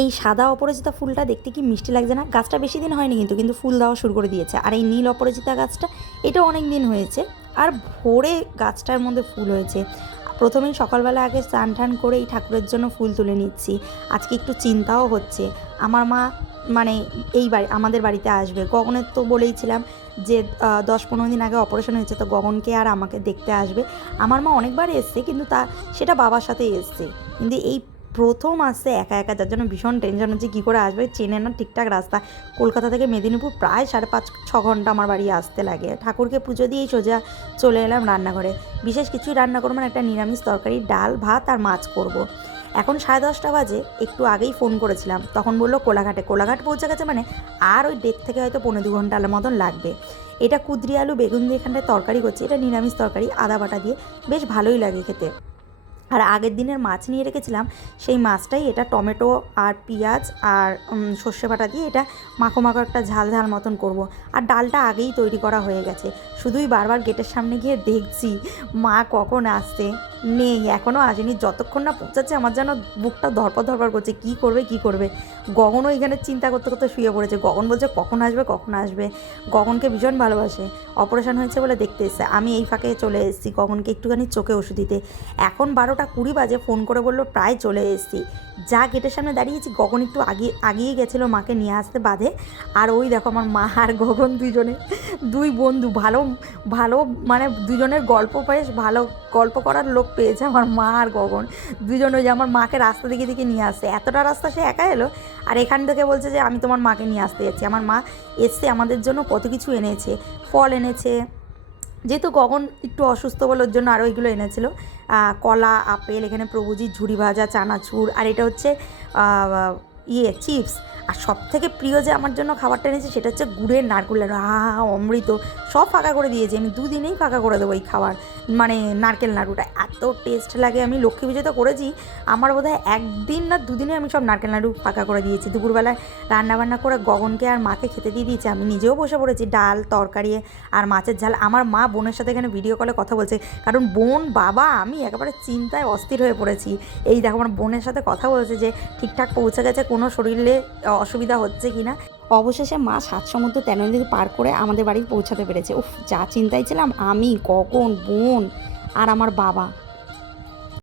এই সাদা অপরাজিতা ফুলটা দেখতে কি মিষ্টি লাগছে না? গাছটা বেশি দিন হয়নি কিন্তু ফুল দেওয়া শুরু করে দিয়েছে। আর এই নীল অপরাজিতা গাছটা এটা অনেক দিন হয়েছে, আর ভরে গাছটার মধ্যে ফুল হয়েছে। প্রথমেই সকালবেলা আগে স্নান টান করে এই ঠাকুরের জন্য ফুল তুলে নিচ্ছি। আজকে একটু চিন্তাও হচ্ছে, আমার মা মানে এই বাড়ি আমাদের বাড়িতে আসবে। গগনের তো বলেইছিলাম যে 10-15 দিন আগে অপারেশন হয়েছে, তো গগনকে আর আমাকে দেখতে আসবে। আমার মা অনেকবার এসছে, কিন্তু সেটা বাবার সাথেই এসছে, কিন্তু এই প্রথম আসছে একা একা, যার জন্য ভীষণ টেনশন হচ্ছে কী করে আসবে, চেনে না ঠিকঠাক রাস্তা। কলকাতা থেকে মেদিনীপুর প্রায় 5.5-6 ঘন্টা আমার বাড়ি আসতে লাগে। ঠাকুরকে পুজো দিয়েই সোজা চলে এলাম রান্নাঘরে। বিশেষ কিছুই রান্না করবো না, একটা নিরামিষ তরকারি, ডাল ভাত আর মাছ করব। এখন 10:30 বাজে, একটু আগেই ফোন করেছিলাম, তখন বললো কোলাঘাট পৌঁছে গেছে, মানে আর ওই ডেক থেকে হয়তো 1.5-2 ঘন্টার মতন লাগবে। এটা কুদরি আলু বেগুন দিয়ে এখানটায় তরকারি করছে, এটা নিরামিষ তরকারি, আদা বাটা দিয়ে, বেশ ভালোই লাগে খেতে। আর আগের দিনের মাছ নিয়ে রেখেছিলাম, সেই মাছটাই এটা টমেটো আর পেঁয়াজ আর সর্ষে বাটা দিয়ে এটা মাখো মাখো একটা ঝাল ঝাল মতন করব। আর ডালটা আগেই তৈরি করা হয়ে গেছে, শুধুই বারবার গেটের সামনে গিয়ে দেখছি মা কখন আসছে। নেই, এখনও আসেনি। যতক্ষণ না পৌঁছাচ্ছে আমার যেন বুকটা ধরপড় করছে, কী করবে। গগনও এখানে চিন্তা করতে করতে শুয়ে পড়েছে। গগন বলছে কখন আসবে। গগনকে ভীষণ ভালোবাসে, অপারেশন হয়েছে বলে দেখতে এসছে। আমি এই ফাঁকে চলে এসেছি গগনকে একটুখানি চোখে ওষুধ দিতে। এখন 12টা 20 বাজে, ফোন করে বললো প্রায় চলে এসেছি। যা গেটের সামনে দাঁড়িয়েছি, গগন একটু আগিয়ে গেছিলো মাকে নিয়ে আসতে বাদে। আর ওই দেখো আমার মা আর গগন দুই বন্ধু, ভালো মানে দুজনের গল্প, বেশ ভালো গল্প করার লোক পেয়েছে আমার মা আর গগন দুজন। ওই যে আমার মাকে রাস্তা দিকে নিয়ে আসছে, এতটা রাস্তা সে একা এলো, আর এখান থেকে বলছে যে আমি তোমার মাকে নিয়ে আসতে যাচ্ছি। আমার মা এসছে, আমাদের জন্য কত কিছু এনেছে, ফল এনেছে, যেহেতু গগন একটু অসুস্থ বলে ওর জন্য আরও এগুলো এনেছিল, কলা, আপেল, এখানে প্রভুজির ঝুরি ভাজা, চানাচুর, আর এটা হচ্ছে চিপস। আর সব থেকে প্রিয় যে আমার জন্য খাবারটা এনেছে সেটা হচ্ছে গুড়ের নারকেল নাড়ু। অমৃত। সব ফাঁকা করে দিয়েছি, আমি 2 দিনেই ফাঁকা করে দেবো এই খাবার, মানে নারকেল নাড়ুটা এত টেস্ট লাগে। আমি লক্ষ্মী পুজোতে করেছি, আমার বোধহয় 1 দিন না 2 দিনে আমি সব নারকেল নাড়ু ফাঁকা করে দিয়েছি। দুপুরবেলায় রান্নাবান্না করে গগনকে আর মাকে খেতে দিয়ে দিয়েছি, আমি নিজেও বসে পড়েছি, ডাল তরকারি আর মাছের ঝাল। আমার মা বোনের সাথে এখানে ভিডিও কলে কথা বলছে, কারণ বোন, বাবা, আমি একেবারে চিন্তায় অস্থির হয়ে পড়েছি। এই দেখো আমার বোনের সাথে কথা বলছে যে ঠিকঠাক পৌঁছে গেছে, কোনো শরীরে অসুবিধা হচ্ছে কি না। অবশেষে মা 7 সমুদ্র 13 নদী পার করে আমাদের বাড়ি পৌঁছাতে পেরেছে। উফ, যা চিন্তায় ছিলাম আমি, গগন, বোন আর আমার বাবা।